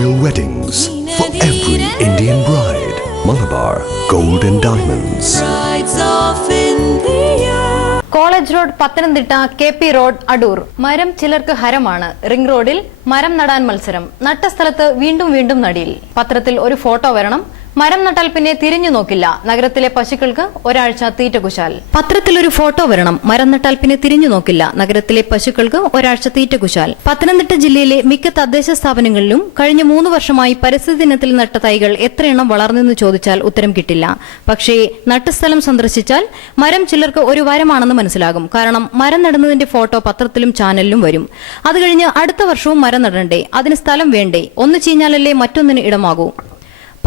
royal weddings for every Indian bride. Malabar Gold and Diamonds. College road Pathanamthitta K P road Adoor. മരം ചിലർക്ക് ഹരമാണ്. Ring റോഡിൽ മരം നടാൻ മത്സരം. നട്ട സ്ഥലത്ത് വീണ്ടും വീണ്ടും നടിയിൽ. പത്രത്തിൽ ഒരു ഫോട്ടോ വരണം. മരം നട്ടാൽ പിന്നെ തിരിഞ്ഞു നോക്കില്ല. നഗരത്തിലെ പശുക്കൾക്ക് ഒരാഴ്ച തീറ്റ കുശാൽ. പത്രത്തിൽ ഒരു ഫോട്ടോ വരണം. മരം നട്ടാൽ പിന്നെ തിരിഞ്ഞു നോക്കില്ല. നഗരത്തിലെ പശുക്കൾക്ക് ഒരാഴ്ച തീറ്റ കുശാൽ. പത്തനംതിട്ട ജില്ലയിലെ മിക്ക തദ്ദേശ സ്ഥാപനങ്ങളിലും കഴിഞ്ഞ മൂന്ന് വർഷമായി പരിസ്ഥിതി ദിനത്തിൽ നട്ട തൈകൾ എത്രയെണ്ണം വളർന്നെന്ന് ചോദിച്ചാൽ ഉത്തരം കിട്ടില്ല. പക്ഷേ നട്ട സ്ഥലം സന്ദർശിച്ചാൽ മരം ചിലർക്ക് ഒരു വരമാണെന്ന് മനസ്സിലാകും. കാരണം മരം നടുന്നതിന്റെ ഫോട്ടോ പത്രത്തിലും ചാനലിലും വരും. അത് കഴിഞ്ഞ് അടുത്ത വർഷവും മരം നടണ്ടേ. അതിന് സ്ഥലം വേണ്ടേ. ഒന്ന് ചീഞ്ഞാലല്ലേ മറ്റൊന്നിന് ഇടമാകൂ.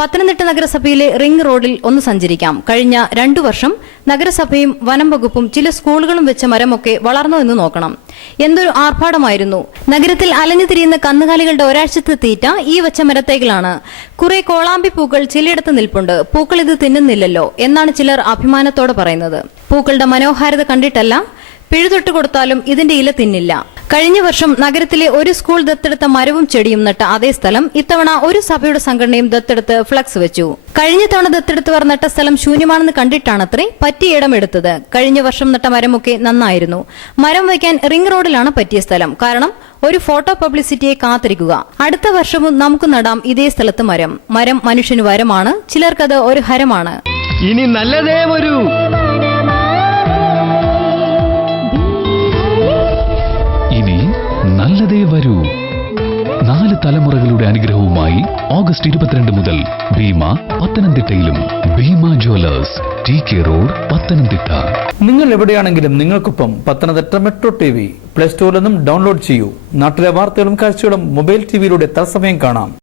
പത്തനംതിട്ട നഗരസഭയിലെ റിംഗ് റോഡിൽ ഒന്ന് സഞ്ചരിക്കാം. കഴിഞ്ഞ രണ്ടു വർഷം നഗരസഭയും വനം വകുപ്പും ചില സ്കൂളുകളും വെച്ച മരമൊക്കെ വളർന്നോ എന്ന് നോക്കണം. എന്തൊരു ആർഭാടമായിരുന്നു. നഗരത്തിൽ അലഞ്ഞു തിരിയുന്ന കന്നുകാലികളുടെ ഒരാഴ്ചത്തെ തീറ്റ ഈ വെച്ച മരത്തേക്കിലാണ്. കുറെ കോളാമ്പി പൂക്കൾ ചിലയിടത്ത് നിൽപ്പുണ്ട്. പൂക്കൾ ഇത് തിന്നുന്നില്ലല്ലോ എന്നാണ് ചിലർ അഭിമാനത്തോടെ പറയുന്നത്. പൂക്കളുടെ മനോഹാരിത കണ്ടിട്ടല്ല പിഴുതൊട്ട് കൊടുത്താലും ഇതിന്റെ ഇല തിന്നില്ല. കഴിഞ്ഞ വർഷം നഗരത്തിലെ ഒരു സ്കൂൾ ദത്തെടുത്ത മരവും ചെടിയും നട്ട അതേ സ്ഥലം ഇത്തവണ ഒരു സഭയുടെ സംഘടനയും ദത്തെടുത്ത് ഫ്ലക്സ് വെച്ചു. കഴിഞ്ഞ തവണ ദത്തെടുത്തവർ നട്ട സ്ഥലം ശൂന്യമാണെന്ന് കണ്ടിട്ടാണത്രേ പറ്റിയ ഇടം എടുത്തത് കഴിഞ്ഞ വർഷം നട്ട മരമൊക്കെ നന്നായിരുന്നു. മരം വയ്ക്കാൻ റിംഗ് റോഡിലാണ് പറ്റിയ സ്ഥലം. കാരണം ഒരു ഫോട്ടോ പബ്ലിസിറ്റിയെ കാത്തിരിക്കുക. അടുത്ത വർഷവും നമുക്ക് നടാം ഇതേ സ്ഥലത്ത് മരം. മരം മനുഷ്യന് വരമാണ് ചിലർക്കത് ഒരു ഹരമാണ്. ഇനി നല്ലതേ വരൂ. ഓഗസ്റ്റ് ഇരുപത്തിരണ്ട് മുതൽ ഭീമ പത്തനംതിട്ടയിലും Bhima jewellers T K road Pathanamthitta. നിങ്ങൾ എവിടെയാണെങ്കിലും നിങ്ങൾക്കൊപ്പം Pathanamthitta metro T V play സ്റ്റോറിൽ നിന്നും ഡൗൺലോഡ് ചെയ്യൂ. നാട്ടിലെ വാർത്തകളും കാഴ്ചകളും മൊബൈൽ ടിവിയിലൂടെ തത്സമയം കാണാം.